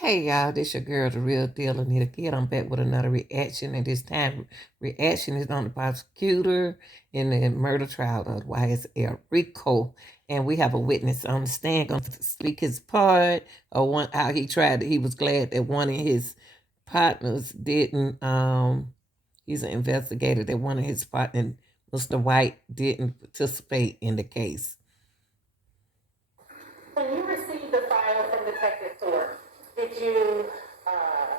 Hey y'all, this your girl, the real deal, Anita Kid. I'm back with another reaction, and this time reaction is on the prosecutor in the murder trial of RICO, and we have a witness on the stand going to speak his part or how he was glad that one of his partners didn't. He's an investigator that one of his partners, Mr. White, didn't participate in the case. When you received the file from Detective Thorpe, did you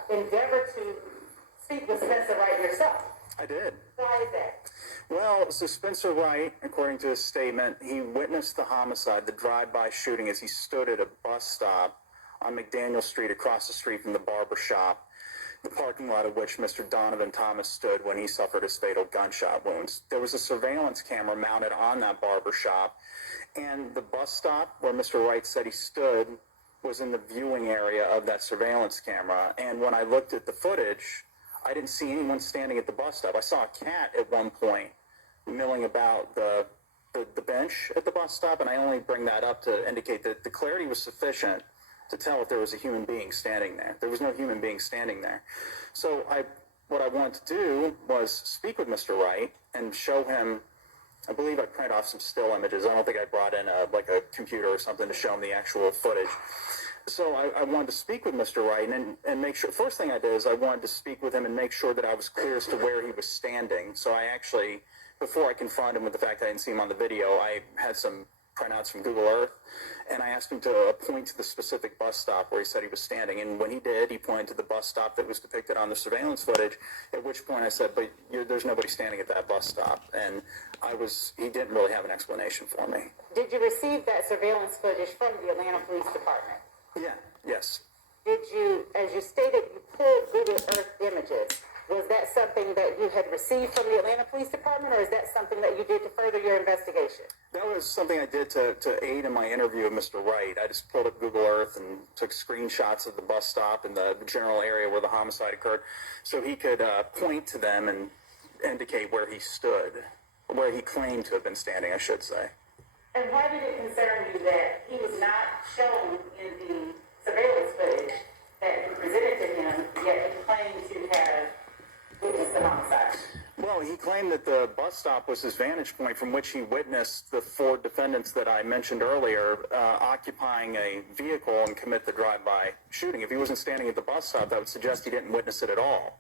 endeavor to speak with Spencer Wright yourself? I did. Why is that? Well, so Spencer Wright, according to his statement, he witnessed the homicide, the drive-by shooting, as he stood at a bus stop on McDaniel Street across the street from the barber shop, the parking lot of which Mr. Donovan Thomas stood when he suffered his fatal gunshot wounds. There was a surveillance camera mounted on that barber shop, and the bus stop where Mr. Wright said he stood was in the viewing area of that surveillance camera. And when I looked at the footage, I didn't see anyone standing at the bus stop. I saw a cat at one point milling about the bench at the bus stop, and I only bring that up to indicate that the clarity was sufficient to tell if there was a human being standing there. There was no human being standing there. So what I wanted to do was speak with Mr. Wright and show him. I believe I printed off some still images. I don't think I brought in a computer or something to show him the actual footage. So I wanted to speak with Mr. Wright and make sure. First thing I did is I wanted to speak with him and make sure that I was clear as to where he was standing. So I actually, before I confronted him with the fact that I didn't see him on the video, I had some printouts from Google Earth, and I asked him to point to the specific bus stop where he said he was standing. And when he did, he pointed to the bus stop that was depicted on the surveillance footage, at which point I said, but there's nobody standing at that bus stop. And he didn't really have an explanation for me. Did you receive that surveillance footage from the Atlanta Police Department? Yeah, yes. Did you, as you stated, you pulled Google Earth images. Was that something that you had received from the Atlanta Police Department, or is that something that you did to further your investigation? That was something I did to aid in my interview with Mr. Wright. I just pulled up Google Earth and took screenshots of the bus stop and the general area where the homicide occurred so he could point to them and indicate where he stood, where he claimed to have been standing, I should say. And why did it concern you that he was not shown in the surveillance footage that you presented to him, yet he claimed to have witnessed the homicide? Well, he claimed that the bus stop was his vantage point from which he witnessed the four defendants that I mentioned earlier occupying a vehicle and commit the drive-by shooting. If he wasn't standing at the bus stop, that would suggest he didn't witness it at all.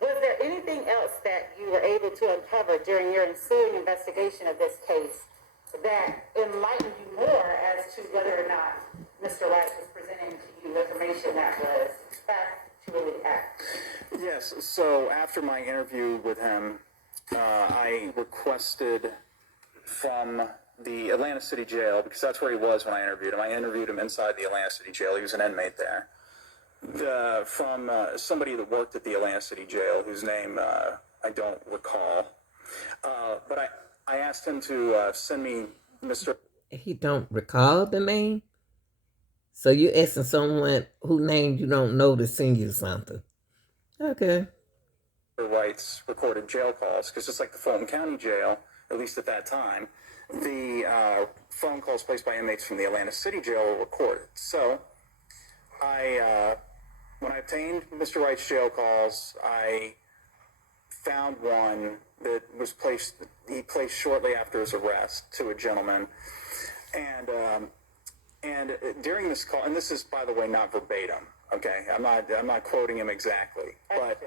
Was there anything else that you were able to uncover during your ensuing investigation of this case that enlightened you more as to whether or not Mr. Wright was presenting to you information that was factually accurate? Yes, so after my interview with him, I requested from the Atlanta City Jail, because that's where he was when I interviewed him. I interviewed him inside the Atlanta City Jail. He was an inmate there. From somebody that worked at the Atlanta City Jail, whose name I don't recall. But I asked him to send me Mr. He don't recall the name? So you're asking someone whose name you don't know to send you something. Okay. Wright's recorded jail calls, because just like the Fulton County Jail, at least at that time, the phone calls placed by inmates from the Atlanta City Jail were recorded. So when I obtained Mr. Wright's jail calls, I found one that was placed shortly after his arrest to a gentleman. And during this call, and this is, by the way, not verbatim, okay? I'm not quoting him exactly, but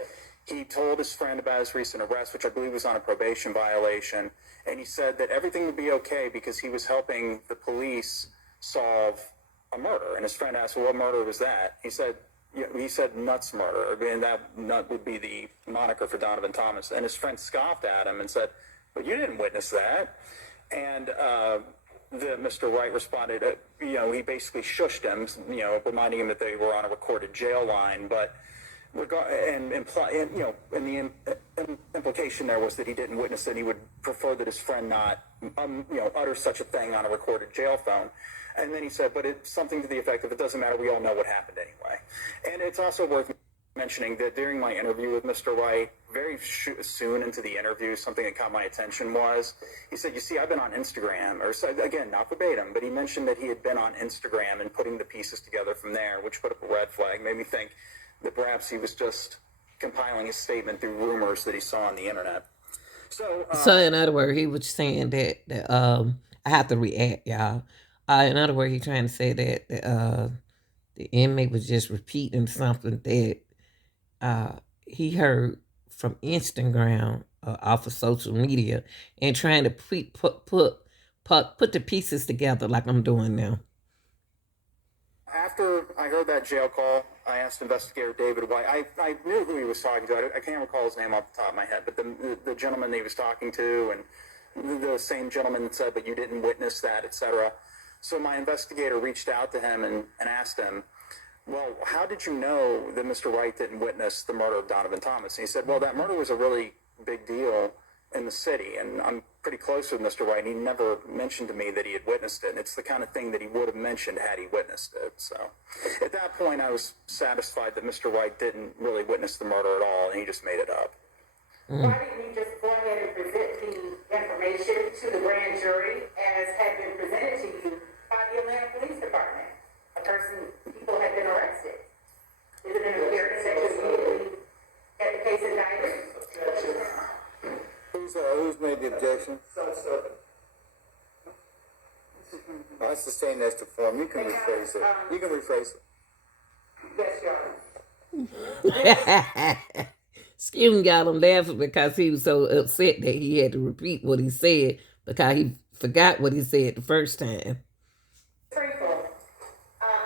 he told his friend about his recent arrest, which I believe was on a probation violation, and he said that everything would be okay because he was helping the police solve a murder. And his friend asked, well, what murder was that? He said Nuts murder, and that Nut would be the moniker for Donovan Thomas. And his friend scoffed at him and said, but you didn't witness that. And Mr. Wright responded, he basically shushed him, reminding him that they were on a recorded jail line. But the implication there was that he didn't witness it. He would prefer that his friend not, utter such a thing on a recorded jail phone. And then he said, but it's something to the effect of, it doesn't matter, we all know what happened anyway. And it's also worth mentioning that during my interview with Mr. White, very soon into the interview, something that caught my attention was, he said, you see, I've been on Instagram, or so, again, not verbatim, but he mentioned that he had been on Instagram and putting the pieces together from there, which put up a red flag, made me think that perhaps he was just compiling his statement through rumors that he saw on the internet. So in other words, he was saying that I have to react, y'all. In other words, he's trying to say that the inmate was just repeating something that he heard from Instagram off of social media and trying to put the pieces together like I'm doing now. After I heard that jail call, I asked investigator David White. I knew who he was talking to. I can't recall his name off the top of my head, but the gentleman that he was talking to, and the same gentleman that said, but you didn't witness that, etc. So my investigator reached out to him and asked him, well, how did you know that Mr. White didn't witness the murder of Donovan Thomas? And he said, well, that murder was a really big deal in the city, and I'm pretty close with Mr. White, and he never mentioned to me that he had witnessed it. And it's the kind of thing that he would have mentioned had he witnessed it. So at that point, I was satisfied that Mr. White didn't really witness the murder at all, and he just made it up. Why didn't you just go ahead and present the information to the grand jury as had been presented to you by the Atlanta Police Department? People had been arrested. Is it an appearance that you immediately get the case indicted? Who's made the objection? I sustain that's the form. You can rephrase it. You can rephrase it. Yes, Your Honor. Skewin got him laughing because he was so upset that he had to repeat what he said because he forgot what he said the first time.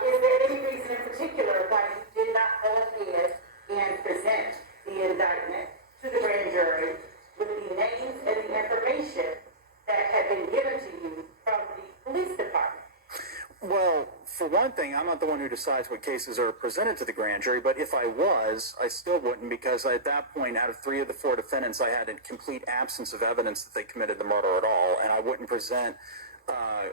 Is there any reason in particular why you did not go ahead and present the indictment to the grand jury with the names and the information that had been given to you from the police department? Well, for one thing, I'm not the one who decides what cases are presented to the grand jury, but if I was, I still wouldn't, because at that point, out of 3 of the 4 defendants, I had a complete absence of evidence that they committed the murder at all, and I wouldn't present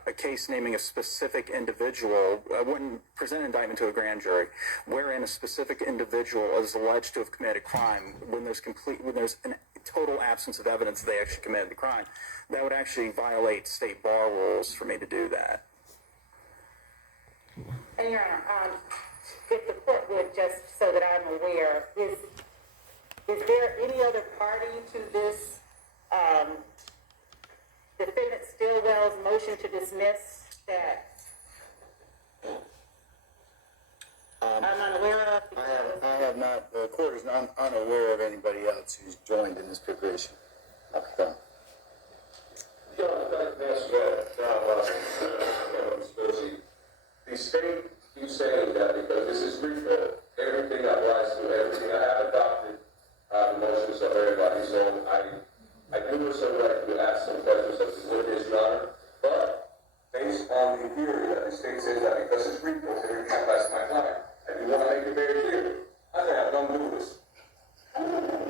a case naming a specific individual. I wouldn't present an indictment to a grand jury wherein a specific individual is alleged to have committed a crime when there's a total absence of evidence that they actually committed the crime. That would actually violate state bar rules for me to do that. And Your Honor, if the court would, just so that I'm aware, is there any other party to this defendant Stillwell's motion to dismiss that I'm unaware of? I have not. The court is unaware of anybody else who's joined in this preparation. Okay. The state keeps saying that because this is RICO, everything applies to everything. I have adopted the motions of everybody, so I do reserve the right to ask some questions of the witness, Your Honor. But based on the theory that the state says that because it's RICO, everything applies to my client, I do want to make it very clear. I have nothing to do with this.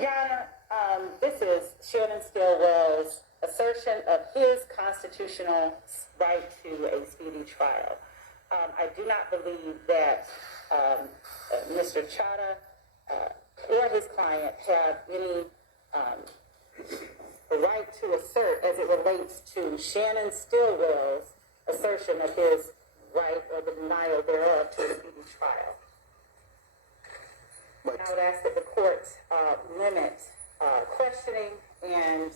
Your Honor, this is Shannon Stillwell's assertion of his constitutional right to a speedy trial. I do not believe that Mr. Chada or his client have any right to assert as it relates to Shannon Stillwell's assertion of his right or the denial thereof to a speedy trial. And I would ask that the court limit questioning and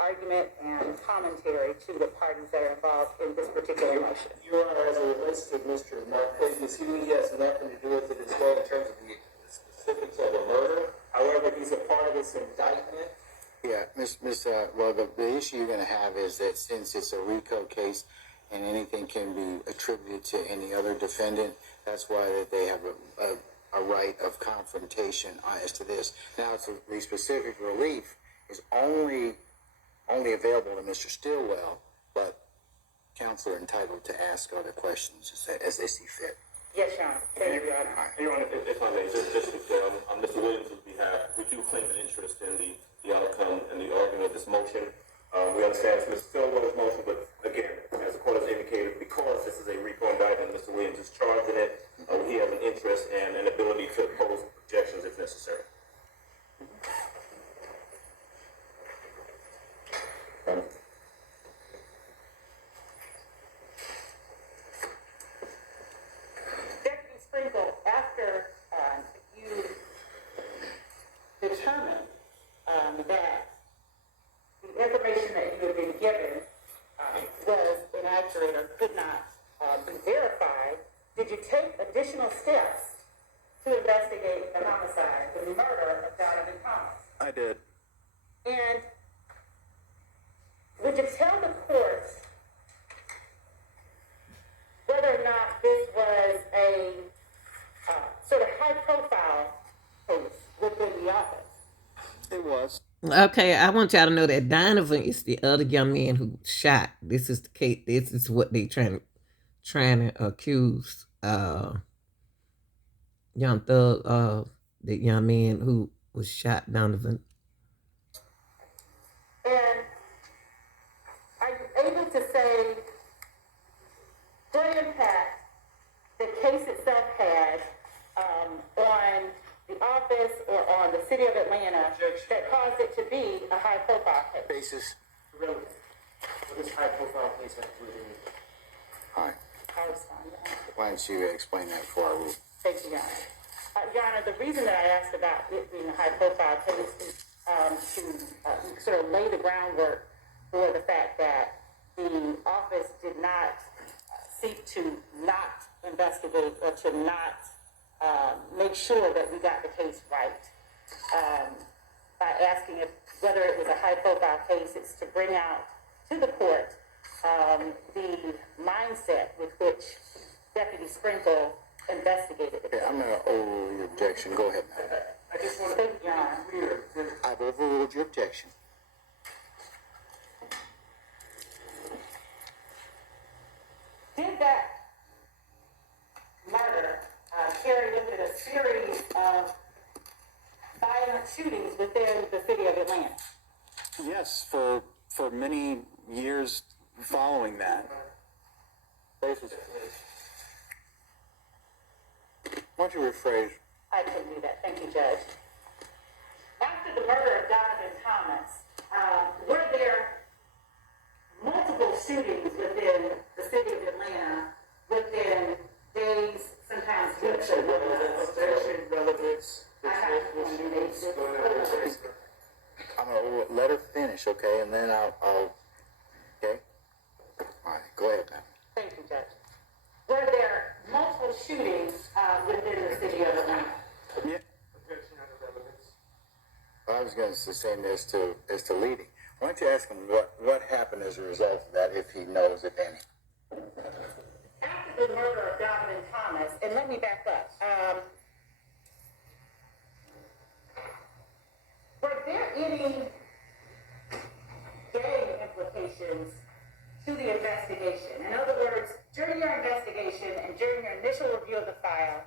argument and commentary to the parties that are involved in this particular motion. Your Honor, as it relates to Mr. Marquez, he has nothing to do with it as well in terms of the specifics of the murder. However, he's a part of this indictment. Yeah, well, the issue you're going to have is that since it's a RICO case and anything can be attributed to any other defendant, that's why that they have a right of confrontation as to this. Now, the specific relief is only available to Mr. Stillwell, but counsel are entitled to ask other questions as they see fit. Yes, Your Honor. Thank you, Your Honor. Your Honor, if I may, just on Mr. Williams' behalf, we do claim an interest in the outcome and the argument of this motion. We understand it's Mr. Stillwell's motion, but again, as the court has indicated, because this is a RICO indictment, Mr. Williams is charged in it, he has an interest and an ability to pose objections if necessary. accurate or could not be verified, did you take additional steps to investigate the homicide, the murder of Donovan Thomas? I did. And would you tell the court whether or not this was a sort of high-profile case within the office? It was. Okay, I want y'all to know that Donovan is the other young man who shot. This is the case. This is what they trying to accuse Young Thug of, the young man who was shot, Donovan. And are you able to say what impact the case itself had on the office or on the city of Atlanta that caused it to be a high-profile case? Basis. Really? What does high-profile case have to do with anything? Hi. I'll respond, Your Honor. Why don't you explain that for our rule? Thank you, Your Honor. Your Honor, the reason that I asked about it being a high-profile case is to sort of lay the groundwork for the fact that the office did not seek to not investigate or to not make sure that we got the case right. By asking if whether it was a high-profile case, it's to bring out to the court the mindset with which Deputy Sprinkle investigated it. Okay, I'm going to overrule your objection. Go ahead, ma'am. I just want to Thank you, Your Honor. be clear. I've overruled your objection. Did that murder carry with it a series of violent shootings within the city of Atlanta? Yes, for many years following that. Basis. Why don't you rephrase? I can do that. Thank you, Judge. After the murder of Donovan Thomas, were there multiple shootings within the city of Atlanta within days, sometimes weeks, or months? Objection, relevance. I'm going to let her finish, okay? And then I'll okay? All right, go ahead, ma'am. Thank you, Judge. Were there multiple shootings within the city of Atlanta? Yeah. Objection under relevance. I was going to say same as to leading. Why don't you ask him what happened as a result of that, if he knows, if any? After the murder of Donovan Thomas, and let me back up, were there any gang implications to the investigation? In other words, during your investigation and during your initial review of the file,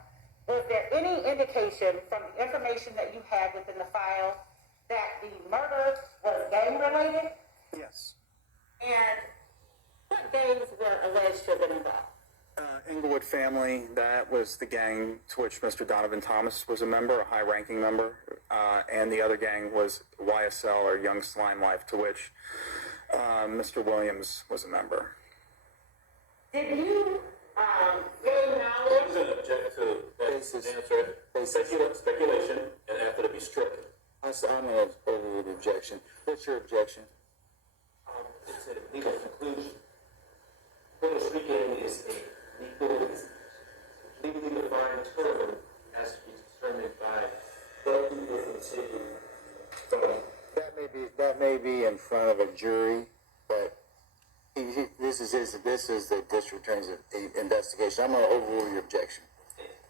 was there any indication from the information that you had within the file that the murder was gang-related? Yes. And what gangs were alleged to have been involved? Englewood family, that was the gang to which Mr. Donovan Thomas was a member, a high-ranking member, and the other gang was YSL, or Young Slime Life, to which Mr. Williams was a member. Did you gain knowledge? I'm going to object to that answer. Speculation, and after to be stricken. I'm going to overrule the objection. What's your objection? It's a legal conclusion. Legal speaking is a legally defined term has to be determined by what people consider from That may be in front of a jury, but this is the district attorney's investigation. I'm going to overrule your objection.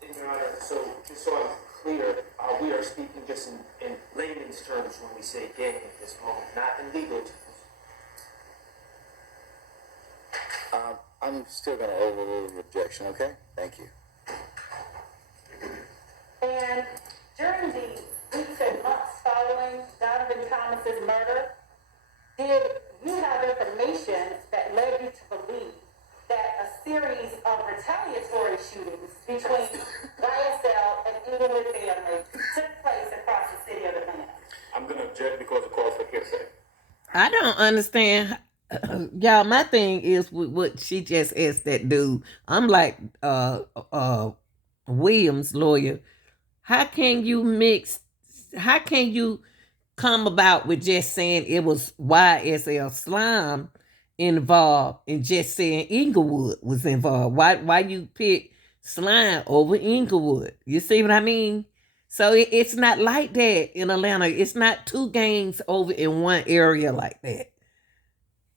in Your Honor. So just so I'm clear, we are speaking just in layman's terms when we say gang at this moment, not in legal terms. I'm still going to overrule your objection, okay? Thank you. And during the weeks and months following Donovan Thomas's murder, did you have information that led you to believe that a series of retaliatory shootings between YSL and Englewood family took place across the city of Atlanta? I'm going to object because it calls for hearsay. I don't understand. Y'all, my thing is with what she just asked that dude. I'm like, Williams' lawyer. How can you come about with just saying it was YSL slime involved and just saying Englewood was involved. Why you pick Slime over Englewood? You see what I mean? So it's not like that in Atlanta. It's not two gangs over in one area like that.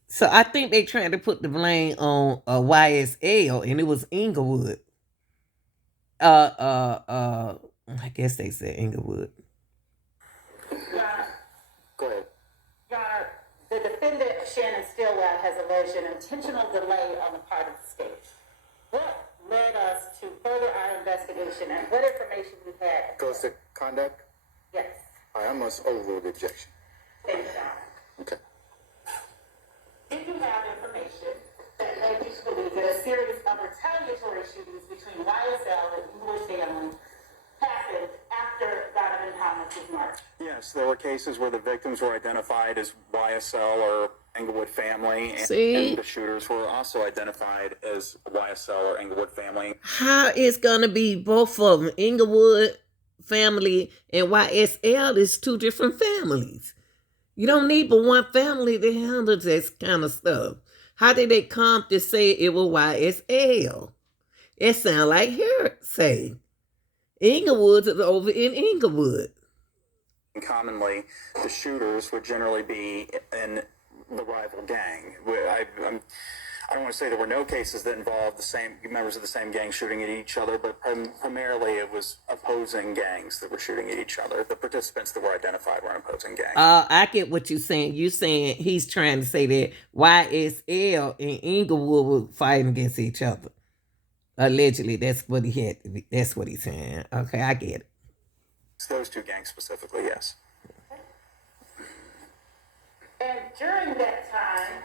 So I think they trying to put the blame on YSL, and it was Englewood. I guess they said Englewood. Go ahead. Your Honor, the defendant, Shannon Stillwell, has alleged an intentional delay on the part of the state. What led us to further our investigation, and what information we had? Goes to conduct? Yes. I must overrule the objection. Thank you, Your Honor. Okay. Did you have information that led you to believe that a series of retaliatory shootings between YSL and Englewood family happened after Donovan Thomas's murder? Yes, there were cases where the victims were identified as YSL or Englewood family, See? and the shooters were also identified as YSL or Englewood family. How it's gonna be both of them, Englewood family and YSL is two different families. You don't need but one family to handle this kind of stuff. How did they come to say it was YSL? It sounds like hearsay. Englewood is over in Englewood. Commonly, the shooters would generally be in the rival gang. I don't want to say there were no cases that involved the same members of the same gang shooting at each other, but primarily it was opposing gangs that were shooting at each other. The participants that were identified were opposing gangs. I get what you're saying. You're saying he's trying to say that YSL and Englewood were fighting against each other. Allegedly, that's what he had to be. That's what he's saying. Okay, I get it. It's those two gangs specifically, yes. And during that time,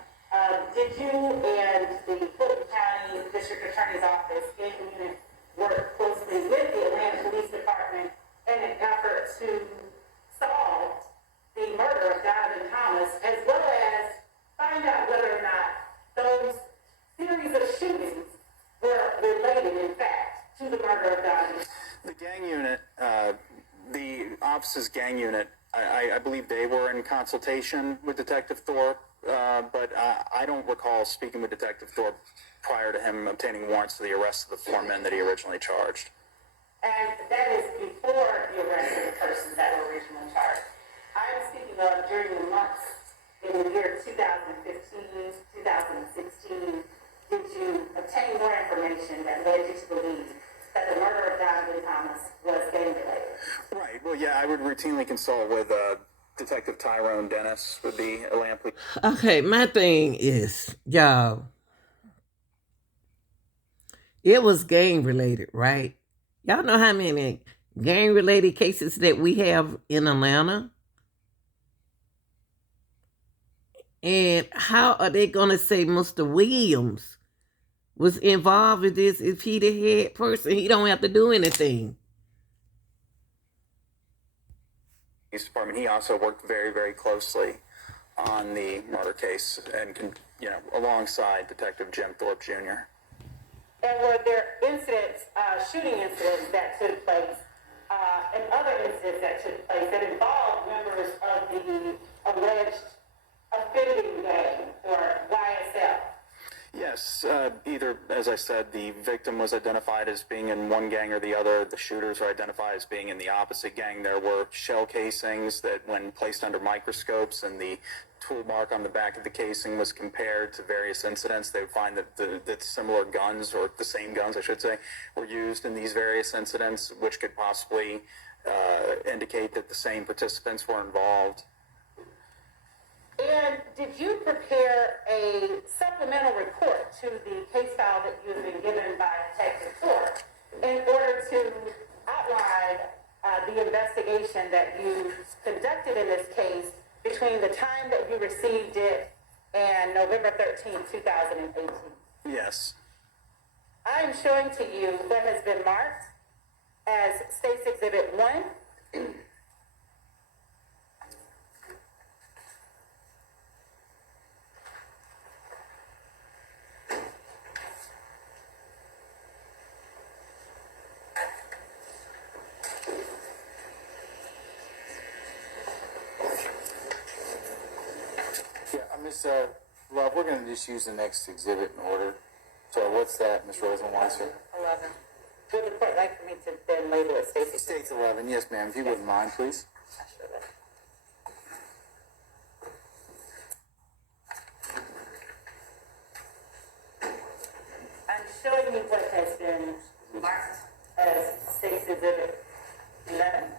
did you and the Fulton County District Attorney's Office in the unit work closely with the Atlanta Police Department in an effort to solve the murder of Donovan Thomas, as well as find out whether or not those series of shootings were related, in fact, to the murder of Donovan? The gang unit, the office's gang unit, I believe they were in consultation with Detective Thorpe, but I don't recall speaking with Detective Thorpe prior to him obtaining warrants for the arrest of the four men that he originally charged. And that is before the arrest of the persons that were originally charged. I am speaking of during the months in the year 2015, 2016. Did you obtain more information that led you to believe that the murder of Donovan Thomas was gang-related? Right. Well, yeah, I would routinely consult with Detective Tyrone Dennis with the Atlanta Police. Okay, my thing is, y'all, it was gang related, right? Y'all know how many gang related cases that we have in Atlanta? And how are they going to say Mr. Williams was involved in this if he the head person? He don't have to do anything. Police Department. He also worked very, very closely on the murder case and, alongside Detective Jim Thorpe Jr. And were there incidents, shooting incidents that took place, and other incidents that took place that involved members of the alleged offending gang or YSL? Yes, either, as I said, the victim was identified as being in one gang or the other. The shooters were identified as being in the opposite gang. There were shell casings that, when placed under microscopes and the tool mark on the back of the casing was compared to various incidents, they would find that similar guns, or the same guns, I should say, were used in these various incidents, which could possibly indicate that the same participants were involved. And did you prepare a supplemental report to the case file that you have been given by Detective Thorpe in order to outline the investigation that you conducted in this case between the time that you received it and November 13, 2018? Yes. I am showing to you what has been marked as State's Exhibit 1. Love, we're going to just use the next exhibit in order. So what's that, Ms. Rosenweiser? 11. Would the court like for me to then label it Stacy? States 11, yes, ma'am. If you wouldn't mind, please. Sure will. I'm showing you what has been marked as State's Exhibit 11.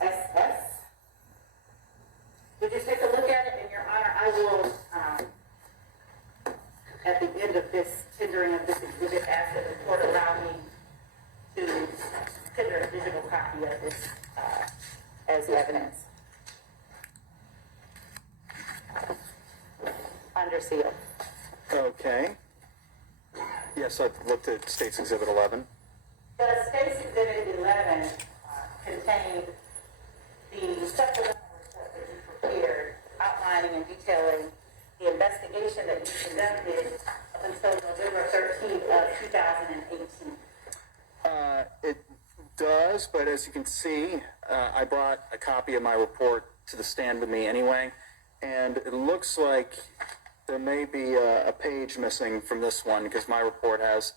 SS. Would you take a look at it? In Your Honor, I will, at the end of this tendering of this exhibit, ask that the court allow me to tender a digital copy of this as evidence. Under seal. Okay. Yes, I've looked at State's Exhibit 11. The State's Exhibit 11 contained the supplemental report that you prepared, outlining and detailing the investigation that you conducted up until November 13th of 2018. It does, but as you can see, I brought a copy of my report to the stand with me anyway, and it looks like there may be a page missing from this one because my report has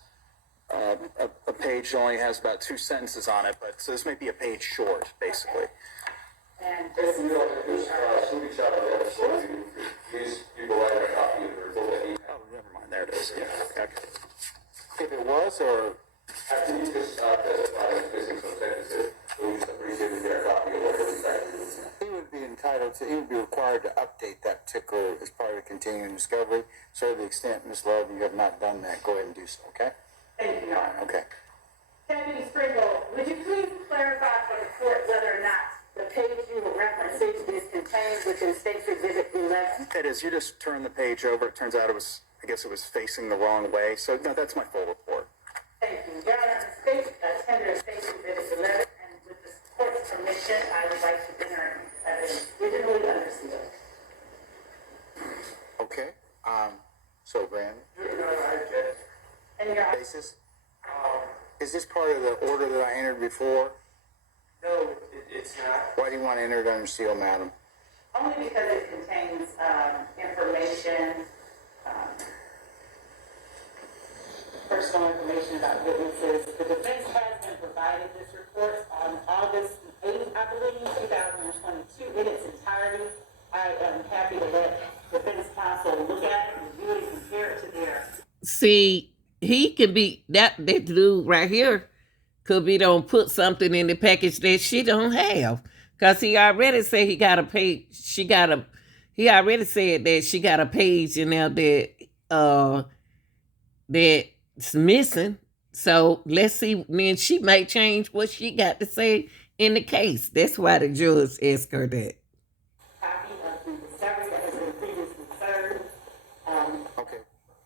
a page that only has about 2 sentences on it, but so this may be a page short, basically. And If we don't have this shooting shot of that, so these people write a copy of the report that he had. Oh, never mind. There it is. Yeah. Okay. If it was, or After you just testify and missing some sentences, we just appreciate to get a copy of whatever he's actually doing. he would be entitled to, he would be required to update that particular as part of the continuing discovery. So to the extent, Ms. Love, you have not done that, go ahead and do so, okay? thank you, Your Honor. Okay. Deputy Sprinkle, would you please clarify for the court whether or not the page you were referencing is contained within State's Exhibit 11? It is. You just turn the page over. It turns out I guess it was facing the wrong way. So, no, that's my full report. Thank you. Your Honor, the State tender State's Exhibit 11, and with the court's permission, I would like to enter evidence digitally under seal. Okay. So, Brandon, And Your Honor, basis? Is this part of the order that I entered before? No, it's not. Why do you want to enter it under seal, madam? only because it contains information, personal information about witnesses. The defense has been provided this report on August 8th, I believe, 2022, in its entirety. I am happy to let defense counsel look at it, review it, and compare it to their. See, he could be that dude right here could be don't put something in the package that she don't have. Cause he already said he got a page. He already said that she got a page in there that's missing. So let's see. Then she might change what she got to say in the case. That's why the judge asked her that. Copy of the discovery that has been previously served. Okay.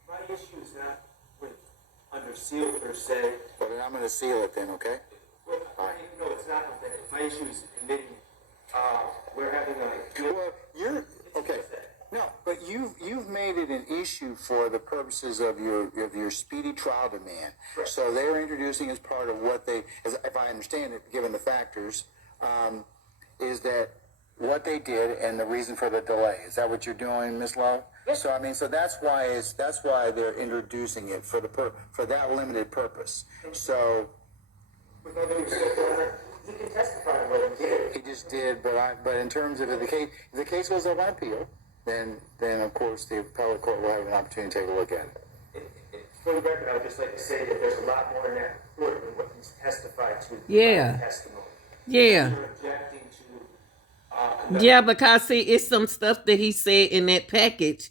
My issue is not with under seal per se. Well, then I'm going to seal it then, okay? Well, no, it's not. My issue is admitting we're having a. Well, okay. No, but you've made it an issue for the purposes of your speedy trial demand. Right. So they're introducing as part of what they, if I understand it, given the factors, is that what they did and the reason for the delay. Is that what you're doing, Ms. Love? Yes. So I mean, so that's why they're introducing it for that limited purpose. So With all due respect, Your Honor, he can testify to what he did. he just did, but in terms of if the case goes up on appeal, then of course the appellate court will have an opportunity to take a look at it. For the record, I would just like to say that there's a lot more in that report than what he's testified to. Yeah. Testimony. Yeah. You're objecting to. Yeah, because see, it's some stuff that he said in that package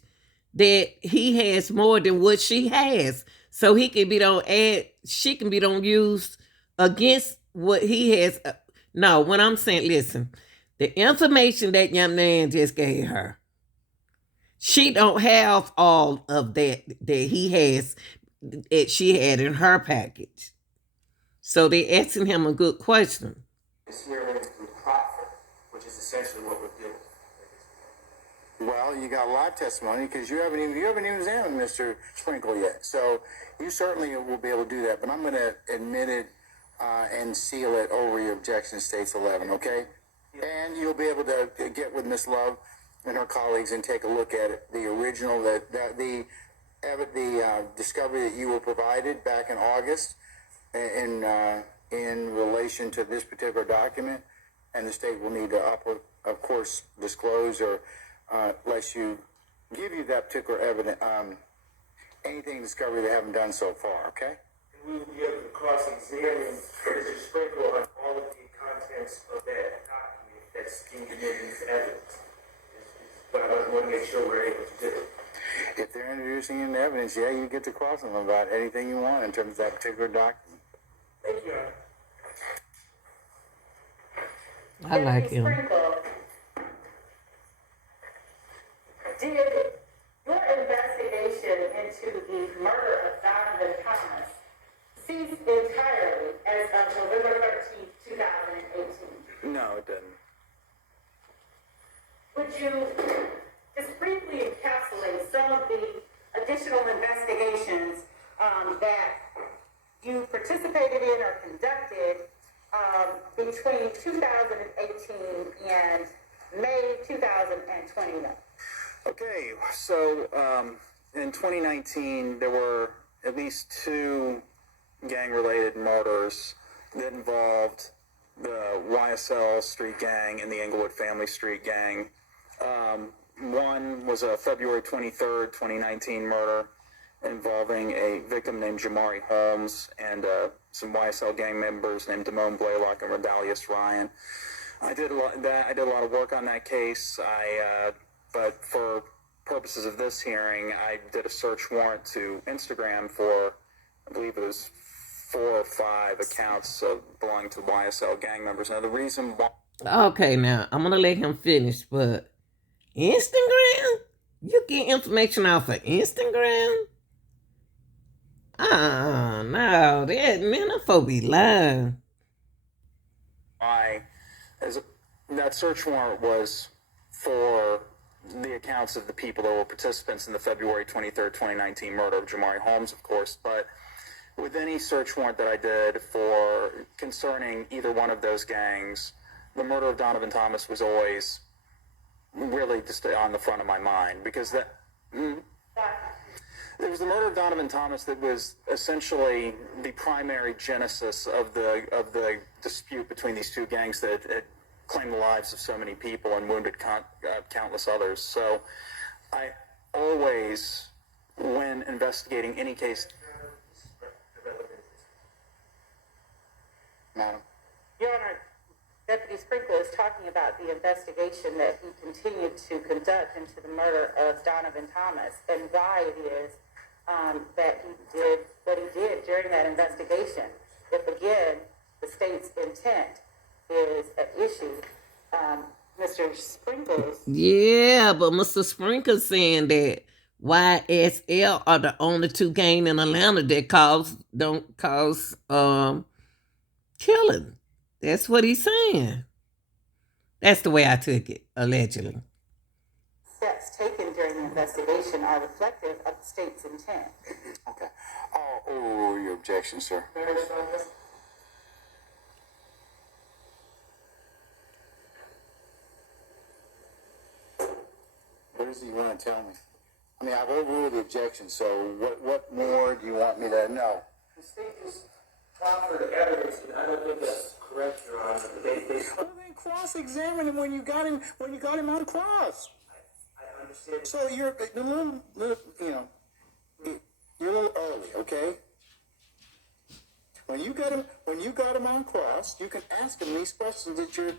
that he has more than what she has. So he can be don't add, she can be don't use against what he has. No, what I'm saying, listen, the information that young man just gave her, she don't have all of that he has, that she had in her package. So they asking him a good question. Is hearing through proffer, which is essentially what we're dealing with. Well, you got live testimony because you haven't even examined Mr. Sprinkle yet. So you certainly will be able to do that. But I'm going to admit it and seal it over your objection, States 11. Okay, and you'll be able to get with Miss Love and her colleagues and take a look at it, the original, the discovery that you were provided back in August in relation to this particular document, and the state will need to, of course, disclose or unless you give you that particular evidence, anything discovery they haven't done so far, okay? And we will be able to cross-examine Mr. Sprinkle on all of the contents of that document that's deemed as evidence. But I want to make sure we're able to do it. If they're introducing in evidence, yeah, you get to cross them about anything you want in terms of that particular document. Thank you, Your Honor. I like him. Sprinkle, did your investigation into the murder of Donovan Thomas cease entirely as of November 13th, 2018? No, it didn't. Would you just briefly encapsulate some of the additional investigations that you participated in or conducted between 2018 and May 2021? Okay, so in 2019, there were at least 2 gang-related murders that involved the YSL Street Gang and the Englewood Family Street Gang. One was a February 23rd, 2019 murder involving a victim named Jamari Holmes and some YSL gang members named Damone Blaylock and Redalius Ryan. I did a lot of work on that case. But for purposes of this hearing, I did a search warrant to Instagram for, I believe it was 4 or 5 accounts belonging to YSL gang members. Now, the reason why... Okay, now, I'm going to let him finish, but Instagram? You get information off of Instagram? No, that folk be lying. That search warrant was for the accounts of the people that were participants in the February 23rd, 2019 murder of Jamari Holmes, of course, but with any search warrant that I did for concerning either one of those gangs, the murder of Donovan Thomas was always really just on the front of my mind, because there was the murder of Donovan Thomas that was essentially the primary genesis of the dispute between these 2 gangs that had claimed the lives of so many people and wounded countless others. So I always, when investigating any case... Madam? Your Honor, Deputy Sprinkle is talking about the investigation that he continued to conduct into the murder of Donovan Thomas and why it is that he did what he did during that investigation. If, again, the state's intent is an issue, Mr. Sprinkle's... Yeah, but Mr. Sprinkle's saying that YSL are the only 2 gangs in Atlanta that don't cause killing. That's what he's saying. That's the way I took it, allegedly. Steps taken during the investigation are reflective of the state's intent. Okay. Oh, your objection, sir. What does he want to tell me? I mean, I've overruled the objection, so what more do you want me to know? The state just offered evidence, and I don't think that's correct, Your Honor. Well, then cross-examine him when you got him on cross. I understand. So you're a little, you're a little early, okay? When you got him on cross, you can ask him these questions that you're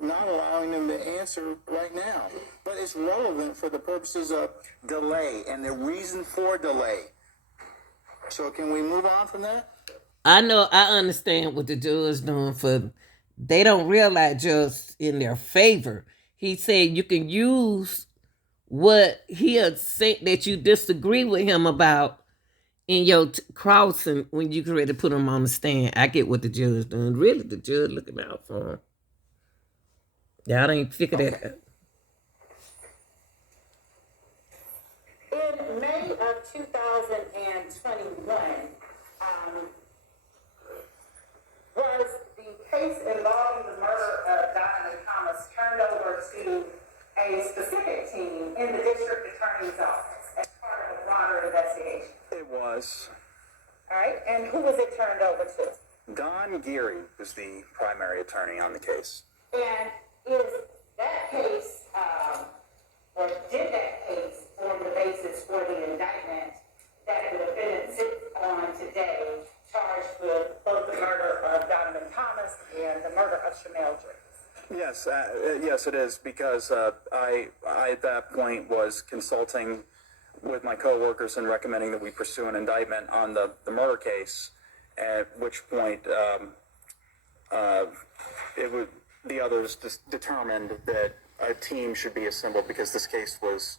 not allowing him to answer right now. But it's relevant for the purposes of delay and the reason for delay. So can we move on from that? I understand what the judge doing they don't realize just in their favor. He said you can use what he had said that you disagree with him about in your crossing when you get ready to put him on the stand. I get what the judge doing. Really, the judge looking out for him. Y'all ain't figured that out. In May of 2021, was the case involving the murder of Donovan Thomas turned over to a specific team in the district attorney's office as part of a broader investigation. It was. All right, and who was it turned over to? Don Geary was the primary attorney on the case. And is that case, or did that case form the basis for the indictment that the defendant sits on today, charged with both the murder of Donovan Thomas and the murder of Shamel Driggs? Yes, yes, it is, because I at that point was consulting with my coworkers and recommending that we pursue an indictment on the murder case, at which point the others determined that a team should be assembled because this case was